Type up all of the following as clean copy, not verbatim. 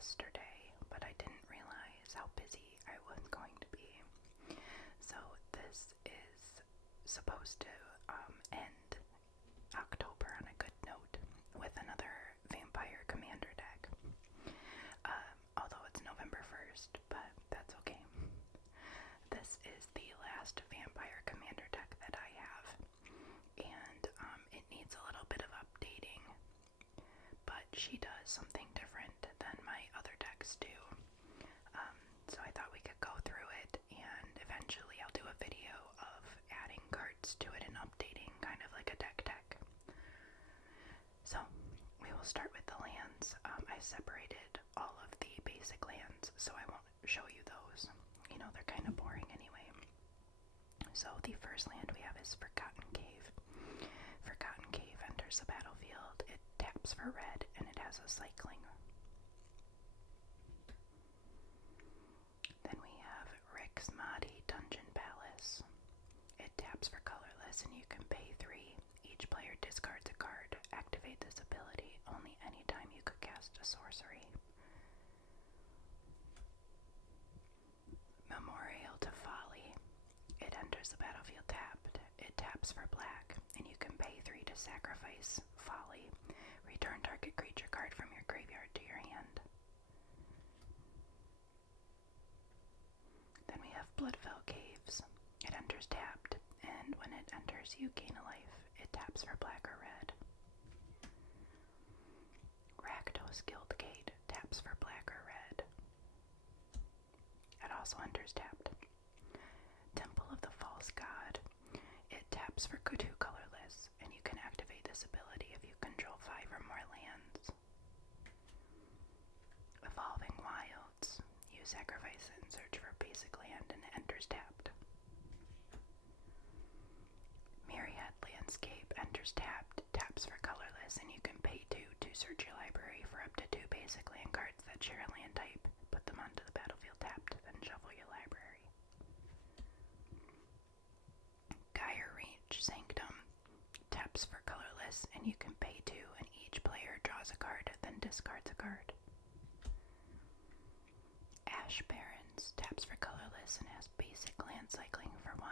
yesterday, but I didn't realize how busy I was going to be. So this is supposed to end October on a good note with another Vampire Commander deck. Although it's November 1st, but that's okay. This is the last Vampire Commander deck that I have, and it needs a little bit of updating, but she does something different than my other decks do. So I thought we could go through it, and eventually I'll do a video of adding cards to it and updating, kind of like a deck tech. So we will start with the lands. I separated all of the basic lands, so I won't show you those. You know, they're kind of boring anyway. So the first land we have is Forgotten Cave. Forgotten Cave enters the battlefield. It taps for red, and it has a cycling. Then we have Rick's Mahdi Dungeon Palace. It taps for colorless, and you can pay 3. Each player discards a card. Activate this ability only anytime you could cast a sorcery. Memorial to Folly. It enters the battlefield tapped. It taps for black, and you can pay 3 to sacrifice Folly. Return target creature card from your graveyard to your hand. Then we have Bloodfell Caves. It enters tapped, and when it enters, you gain a life. It taps for black or red. Rakdos Guildgate taps for black or red. It also enters tapped. Temple of the False God. It taps for 2 colorless, and you can activate this ability if you control 5 or more lands. Evolving Wilds. You sacrifice it and search for a basic land, and it enters tapped. Myriad Landscape enters tapped, taps for colorless, and you can pay 2 to search your library for up to 2 basic land cards that share a land type. Put them onto the battlefield tapped, then shuffle your library. Gyre Reach Sanctum taps for colorless, and you can pay 2, and each player draws a card, then discards a card. Ash Barrens taps for colorless and has basic land cycling for 1.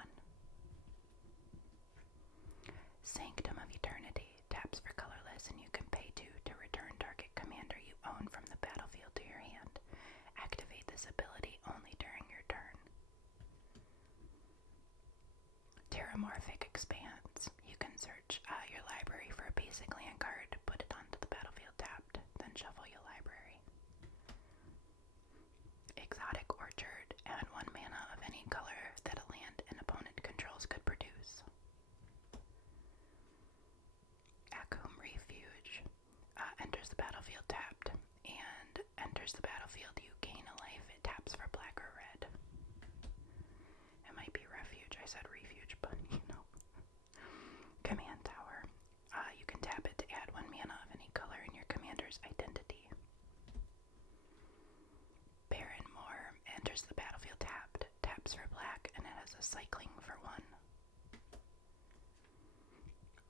Sanctum of Eternity taps for colorless, and you can pay 2 to return target commander you own from the battlefield to your hand. Activate this ability only during your turn. Terramorphic Expanse. You can search your library for a basic land card, put it onto the battlefield tapped, then shuffle your library. Exotic Orchard. Add 1 mana of any color that a land an opponent controls could produce. Akum Refuge enters the battlefield tapped, and enters the battlefield you gain a life. It taps for black or red. It might be Refuge. I said Refuge, but you know. Command Tower. You can tap it to add 1 mana of any color in your commander's identity. Baron Moor enters the battlefield tapped, taps for black, and it has a cycling for 1.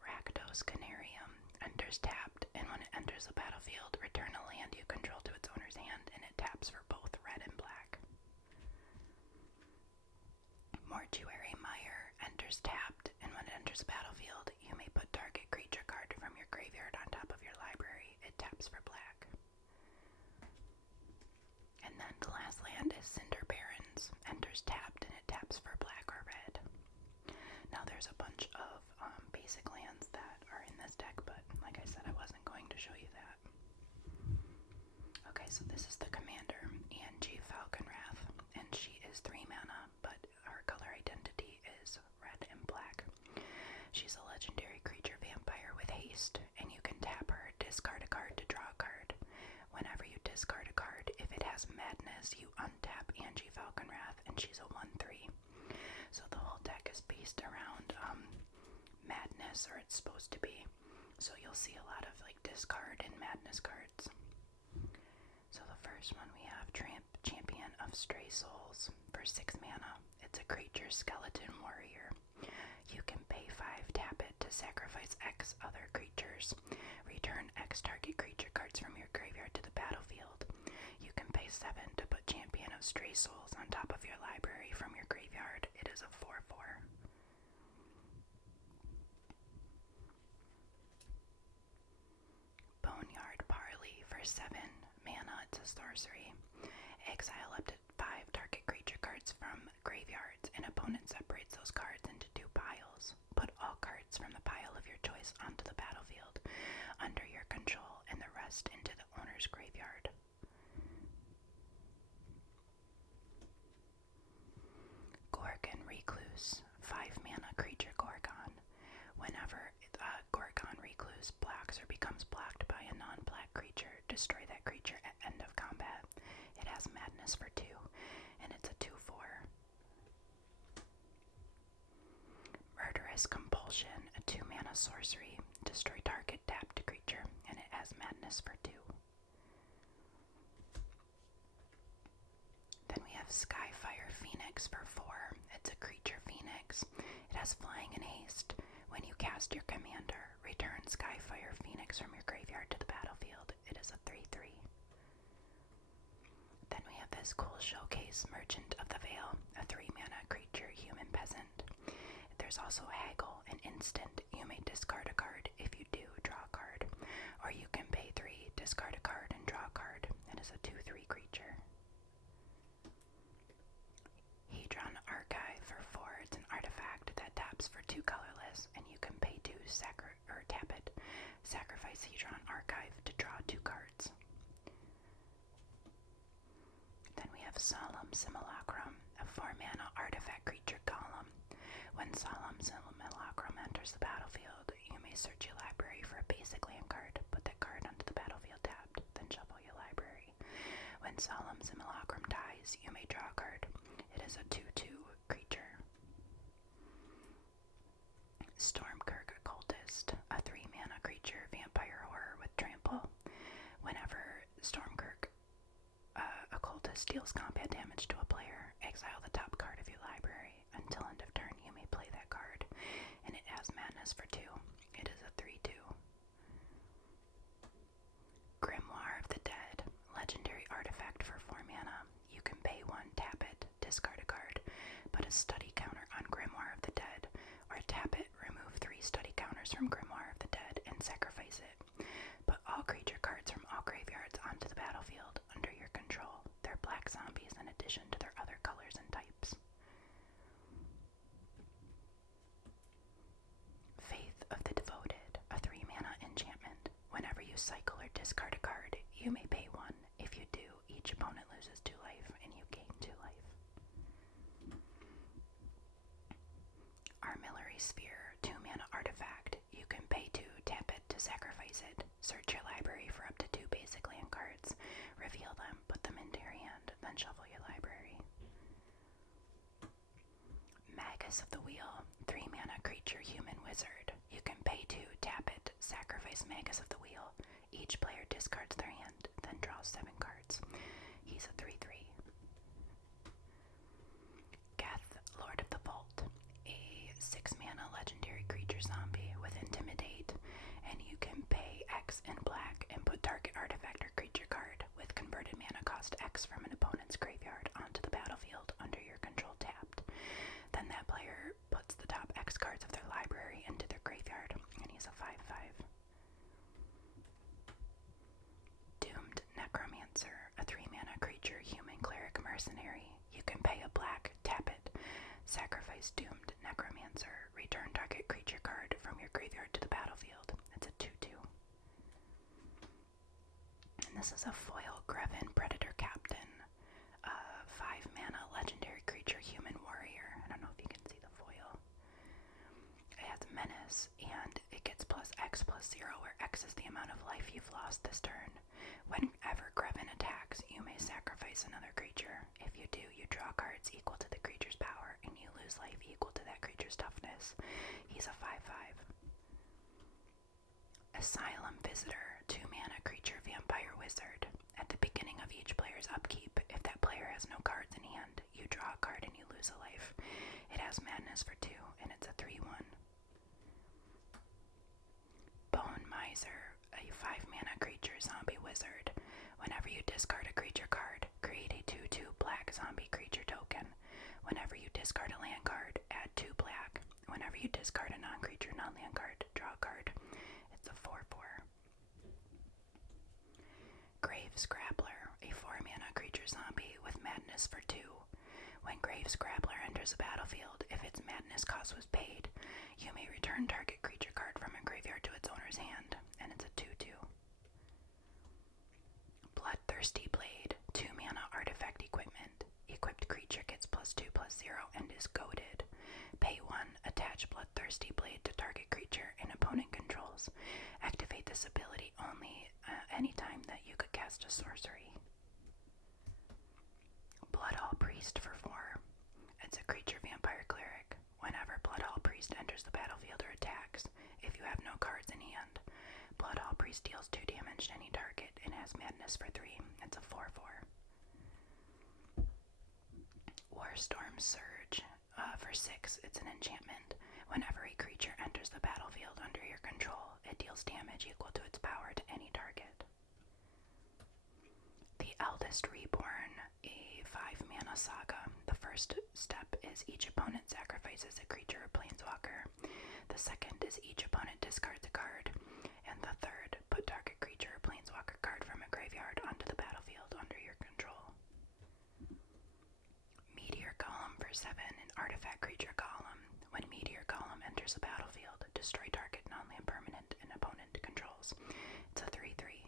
Rakdos Canarium enters tapped, and when it enters the battlefield, return a land you control to its owner's hand, and it taps for both red and black. Mortuary Mire enters tapped, and when it enters the battlefield, you may put target creature card from your graveyard on top of your library. It taps for black. And then the last land is Cinder Barrens. Enters tapped, and it taps for black or red. Now there's a bunch of basic lands that are in this deck, but like I said, I wasn't going to show you that. Okay, so this is the commander, Anje Falkenrath, and she is 3 mana, but her color identity is red and black. She's a legendary creature vampire with haste, and you can tap her, discard a card to draw a card. Whenever you discard a card, if it has madness, you untap Anje Falkenrath, and she's a 1/3. So the whole deck is based around madness, or it's supposed to be. So you'll see a lot of like discard and madness cards. So the first one we have Champion of Stray Souls for 6 mana. It's a creature skeleton warrior. You can pay 5, tap it to sacrifice X other creatures. Return X target creature cards from your graveyard to the battlefield. You stray souls on top of your library from your graveyard. It is a 4/4. Boneyard Parley for 7 mana. It's a sorcery. Exile up to 5 target creature cards from graveyards. An opponent separates those cards into 2 piles. Put all cards from the pile of your choice onto the battlefield under your control and the rest into the owner's graveyard. Gorgon Recluse, 5 mana creature Gorgon. Whenever Gorgon Recluse blocks or becomes blocked by a non-black creature, destroy that creature at end of combat. It has Madness for 2, and it's a 2/4. Murderous Compulsion, a 2 mana sorcery. Destroy target tapped creature, and it has Madness for 2. Then we have Skyfire Phoenix for 4. It's a creature phoenix. It has flying and haste. When you cast your commander, return Skyfire Phoenix from your graveyard to the battlefield. It is a 3/3. Then we have this cool showcase, Merchant of the Veil, a 3 mana creature human peasant. There's also Haggle, an instant. You may discard a card. If you do, draw a card. Or you can pay 3, discard a card, and draw a card. It is a 2/3 creature. Hedron Archive for 4. It's an artifact that taps for 2 colorless, and you can pay 2, tap it. Sacrifice Hedron Archive to draw 2 cards. Then we have Solemn Simulacrum, a 4 mana artifact creature golem. When Solemn Simulacrum enters the battlefield, you may search your library for a basic land card, put that card onto the battlefield tapped, then shuffle your library. When Solemn Simulacrum dies, you may draw a card. It is a 2/2 creature. Stormkirk Occultist, a 3 mana creature vampire horror with trample. Whenever Stormkirk Occultist deals combat damage to a player, exile the top card of your library. Until end of turn, you may play that card, and it has Madness for 2. It is a 3/2. Grimoire of the Dead, legendary artifact for 4 mana. You can pay 1, tap it, discard a card, put a study counter on Grimoire of the Dead, or tap it, remove 3 study counters from Grimoire of the Dead, and sacrifice it. Put all creature cards from all graveyards onto the battlefield under your control. They're black zombies in addition to their other colors and types. Faith of the Devoted, a 3 mana enchantment. Whenever you cycle or discard a card, you may pay 1. If you do, each opponent loses 2 life, and you gain 2 life. Armillary Sphere, 2 mana artifact. You can pay 2, tap it to sacrifice it. Search your library for up to 2 basic land cards. Reveal them, put them into your hand, then shuffle your library. Magus of the Wheel, 3 mana creature human wizard. You can pay 2, tap it, sacrifice Magus of the Wheel. Each player discards their hand, then draws 7 cards. He's a 3/3. Geth, Lord of the Vault, a 6 mana legendary creature zombie with Intimidate, and you can pay X in black and put target artifact or creature card with converted mana cost X from an opponent's graveyard onto the battlefield under your control tapped. Then that player puts the top X cards of their library into their graveyard, and he's a 5/5. Doomed Necromancer, a 3 mana creature human cleric mercenary. You can pay a black, tap it, sacrifice Doomed Necromancer, return target creature card from your graveyard to the battlefield. It's a 2/2. And this is a foil Greven Predator Captain, a 5 mana legendary creature human warrior. I don't know if you can see the foil. It has Menace, and it gets +X+0, where X is the amount of life you've lost this turn. Whenever Greven attacks, you may sacrifice another creature. If you do, you draw cards equal to the creature's power, and you lose life equal to that creature's toughness. He's a 5/5. Asylum Visitor, 2 mana creature vampire wizard. At the beginning of each player's upkeep, if that player has no cards in hand, you draw a card and you lose a life. It has Madness for 2, and it's a 3/1. Bone Miser, a 5 mana creature zombie wizard. Whenever you discard a creature card, create a 2/2 black When Grave Scrabbler enters the battlefield, if its madness cost was paid, you may return target creature card from a graveyard to its owner's hand, and it's a 2/2. Bloodthirsty Blade, 2 mana artifact equipment. Equipped creature gets +2/+0 and is goaded. Pay 1, attach Bloodthirsty Blade to target creature and opponent controls. Activate this ability only anytime that you could cast a sorcery. Bloodhall Priest for 4. It's a creature vampire cleric. Whenever Bloodhall Priest enters the battlefield or attacks, if you have no cards in hand, Bloodhall Priest deals 2 damage to any target and has madness for 3. It's a 4/4. Warstorm Surge for 6. It's an enchantment. Whenever a creature enters the battlefield under your control, it deals damage equal to its power to any target. The Eldest Reborn, a 5-mana saga. The first step is each opponent sacrifices a creature or planeswalker. The second is each opponent discards a card. And the third, put target creature or planeswalker card from a graveyard onto the battlefield under your control. Meteor Golem for 7, an artifact creature golem. When Meteor Golem enters the battlefield, destroy target non-land permanent and opponent controls. It's a 3/3.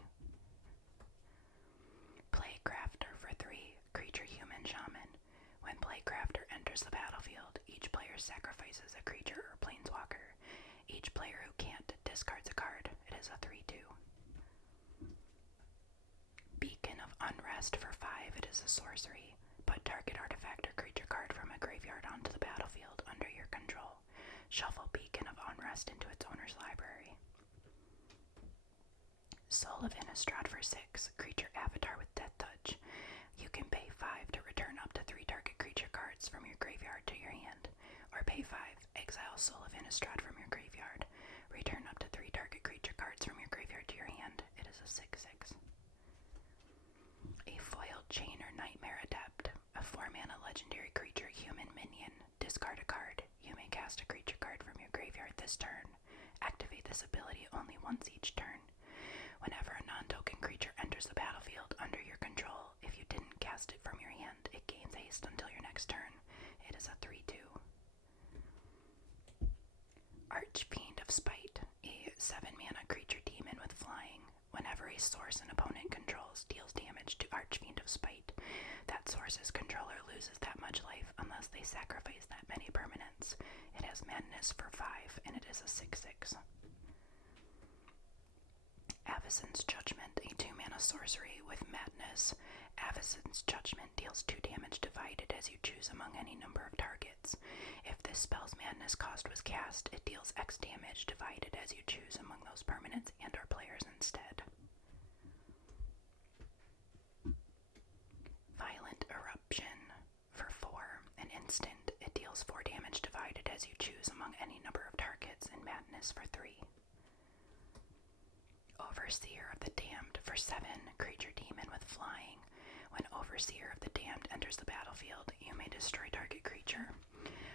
Plaguecrafter for 3, creature human shaman. When Plaguecrafter enters the battlefield, each player sacrifices a creature or planeswalker. Each player who can't discards a card. It is a 3/2. Beacon of Unrest for 5. It is a sorcery. Put target artifact or creature card from a graveyard onto the battlefield under your control. Shuffle Beacon of Unrest into its owner's library. Soul of Innistrad for 6. Creature avatar with Death Touch. You can pay 5 to return up to 3 target creature cards from your graveyard to your hand. Or pay 5, exile Soul of Innistrad from your graveyard. Return up to 3 target creature cards from your graveyard to your hand. It is a 6/6. A Foiled Chain or Nightmare Adept. A 4-mana legendary creature human minion. Discard a card. You may cast a creature card from your graveyard this turn. Activate this ability only once each turn. Whenever a non-token creature enters the battlefield under your control, if you didn't cast it from your hand, it gains haste until your next turn. It is a 3/2. Archfiend of Spite, a 7-mana creature demon with flying. Whenever a source an opponent controls deals damage to Archfiend of Spite, that source's controller loses that much life unless they sacrifice that many permanents. It has madness for 5, and it is a 6/6. Avacyn's Judgment, a 2-mana sorcery with madness. Avacyn's Judgment deals 2 damage divided as you choose among any number of targets. If this spell's madness cost was cast, it deals X damage divided as you choose among those permanents and or players instead. Violent Eruption for 4, an instant. It deals 4 damage divided as you choose among any number of targets, and madness for 3. Overseer of the Damned for 7, creature demon with flying. When Overseer of the Damned enters the battlefield, you may destroy target creature.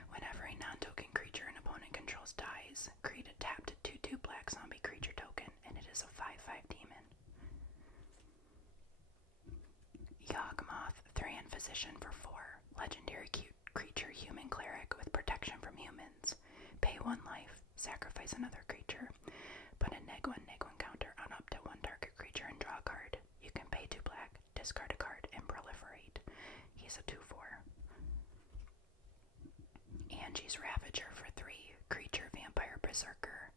Whenever a non-token creature an opponent controls dies, create a tapped 2/2 black zombie creature token, and it is a 5/5 demon. Yawgmoth, Therian Physician for 4, legendary creature human cleric with protection from humans. Pay 1 life, sacrifice another creature. Put a -1/-1 counter on up to 1 target creature and draw a card. You can pay 2 black, discard a card, and proliferate. He's a 2/4. Anje's Ravager for 3, creature vampire berserker.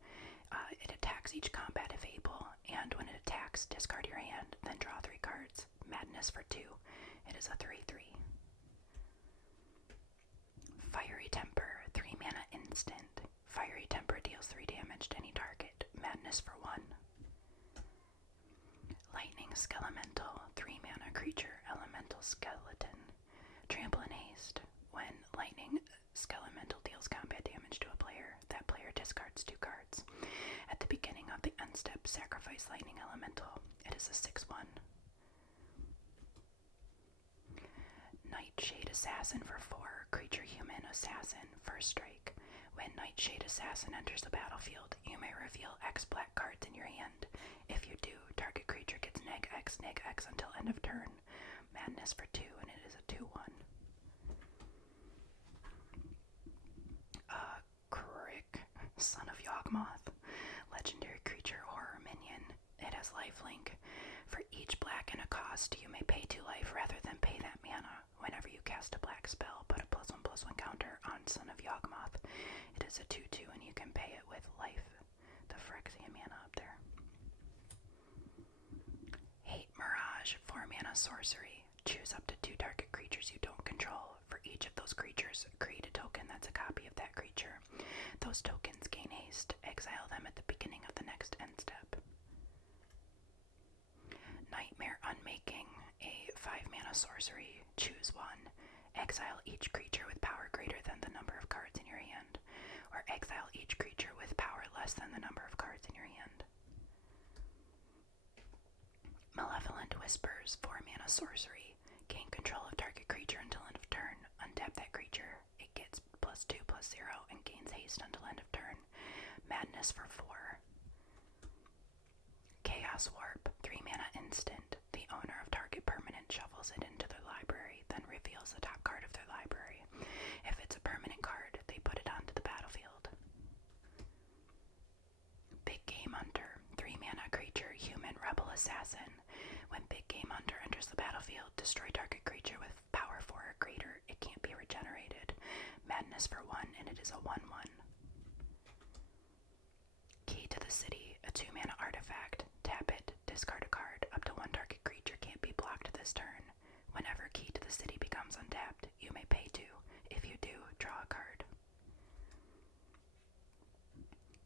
It attacks each combat if able, and when it attacks, discard your hand, then draw 3 cards. Madness for 2. It is a 3/3. Fiery Temper, 3-mana instant. Fiery Temper deals 3 damage to any target. Madness for 1. Lightning Skelemental, 3-mana creature, elemental skeleton. Trample and haste. When Lightning Skelemental deals combat damage to a player, that player discards 2 cards. At the beginning of the end step, sacrifice Lightning Elemental. It is a 6/1. Nightshade Assassin for 4, creature human assassin, first strike. When Nightshade Assassin enters the battlefield, you may reveal X black cards in your hand. If you do, target creature gets -X until end of turn. Madness for 2, and it is a 2/1. cost, you may pay 2 life rather than pay that mana. Whenever you cast a black spell, put a +1/+1 counter on Son of Yawgmoth. It is a 2/2 and you can pay it with life. The Phyrexian mana up there. Hate Mirage, 4 mana sorcery. Choose up to 2 target creatures you don't control. For each of those creatures, create a token that's a copy of that creature. Those tokens gain haste. Exile them at the beginning of the next end step. Nightmare Unmaking, a 5 mana sorcery. Choose 1. Exile each creature with power greater than the number of cards in your hand, or exile each creature with power less than the number of cards in your hand. Malevolent Whispers, 4 mana sorcery. Gain control of target creature until end of turn. Untap that creature. It gets +2/+0 and gains haste until end of turn. Madness for 4. Chaos Warp, 3 mana instant. The owner of target permanent shuffles it into their library, then reveals the top card of their library. If it's a permanent card, they put it onto the battlefield. Big Game Hunter, 3 mana creature, human rebel assassin. When Big Game Hunter enters the battlefield, destroy target creature with power 4 or greater. It can't be regenerated. Madness for 1, and it is a 1/1. Key to the City, a 2 mana artifact. Tap it, discard a card. Up to 1 target creature can't be blocked this turn. Whenever Key to the City becomes untapped, you may pay 2. If you do, draw a card.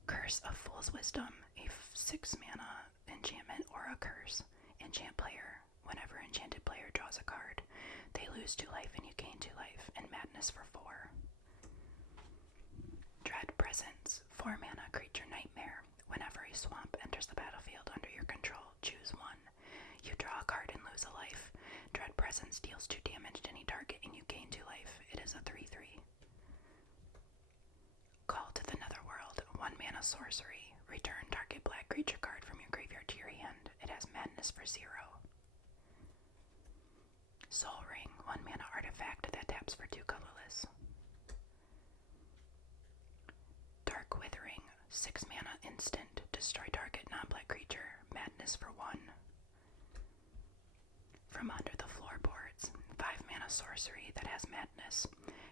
Curse of Fool's Wisdom, a 6 mana enchantment or a curse. Enchant player. Whenever enchanted player draws a card, they lose 2 life and you gain 2 life, and Madness for 4. Dread Presence, 4 mana creature nightmare. Whenever a swamp enters the battlefield under your control, choose 1. You draw a card and lose a life. Dread Presence deals 2 damage to any target and you gain 2 life. It is a 3/3. Call to the Netherworld, 1 mana sorcery. Return target black creature card from your graveyard to your hand. It has Madness for 0. Soul Ring, 1 mana artifact that taps for 2 colorless. Dark Withering, 6 mana instant. Destroy target non-black creature. Madness for 1. From Under the Floorboards, 5 mana sorcery that has Madness.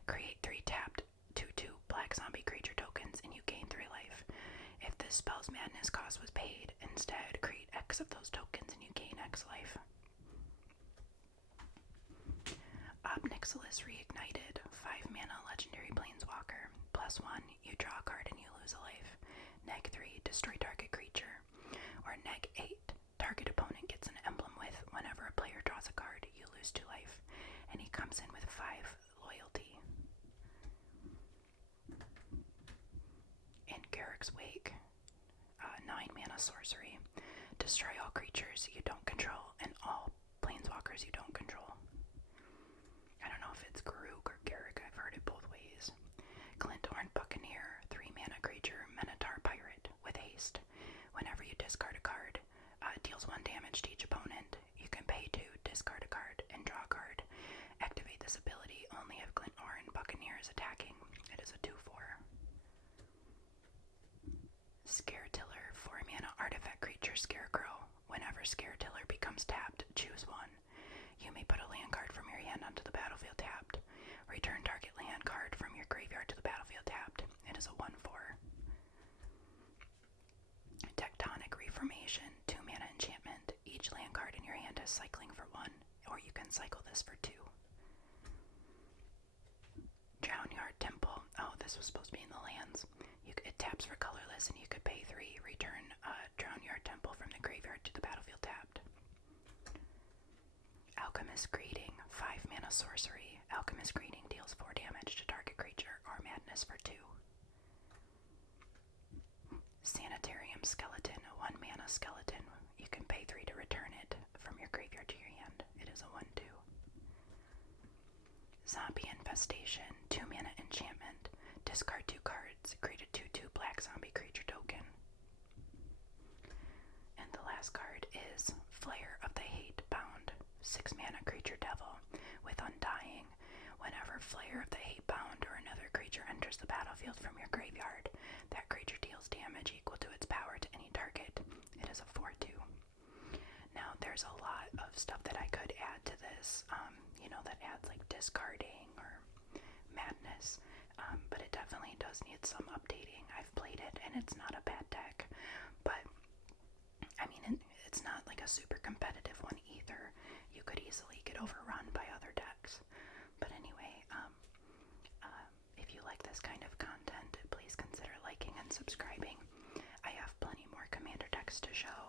Create 3 tapped 2/2 black zombie creature tokens and you gain 3 life. If this spell's Madness cost was paid, instead create X of those tokens and you gain X life. Obnixilis Reignited, 5 mana legendary planeswalker. +1, you draw a card and you lose a life. -3, destroy target creature. Or -8, target opponent gets an emblem with whenever a player draws a card, you lose 2 life. And he comes in with 5 loyalty. In Garrick's Wake, 9 mana sorcery. Destroy all creatures you don't control and all planeswalkers you don't control. I don't know if it's Garuk or Garrick, I've heard it both ways. Glinthorn Buccaneer, 3 mana creature, Minotaur Pirate with haste. Whenever you discard a card, it deals 1 damage to each opponent. You can pay 2, discard a card, and draw a card. Activate this ability only if Glinthorn Buccaneer is attacking. It is a 2/4. Scaretiller, 4 mana artifact creature Scarecrow. Whenever Scaretiller becomes tapped, choose 1. You may put a land card from your hand onto the battlefield tapped. Return target land card from your graveyard to the battlefield tapped. It is a 1/4. Tectonic Reformation, 2 mana enchantment. Each land card in your hand has cycling for 1, or you can cycle this for 2. Drownyard Temple. Oh, this was supposed to be in the lands. It taps for colorless and you could pay 3. Return Drownyard Temple from the graveyard to the battlefield tapped. Alchemist Greeting, 5 mana sorcery. Alchemist Greeting deals 4 damage to target creature or Madness for 2. Sanitarium Skeleton, 1 mana skeleton. You can pay 3 to return it from your graveyard to your hand. It is a 1/2. Zombie Infestation, 2 mana enchantment. Discard 2 cards. Create a 2/2 black zombie creature token. And the last card is Flayer of the Hate Bound, 6 mana creature devil with Undying. Whenever Flayer of the Hate Bound or another creature enters the battlefield from your graveyard, that creature deals damage equal to its power to any target. It is a 4/2. Now there's a lot of stuff that I could add to this, that adds like discarding or madness, but it definitely does need some updating. I've played it and it's not a bad deck, but I mean, it's not like a super competitive one either. You could easily get overrun by other decks. But anyway, if you like this kind of content, please consider liking and subscribing. I have plenty more Commander decks to show,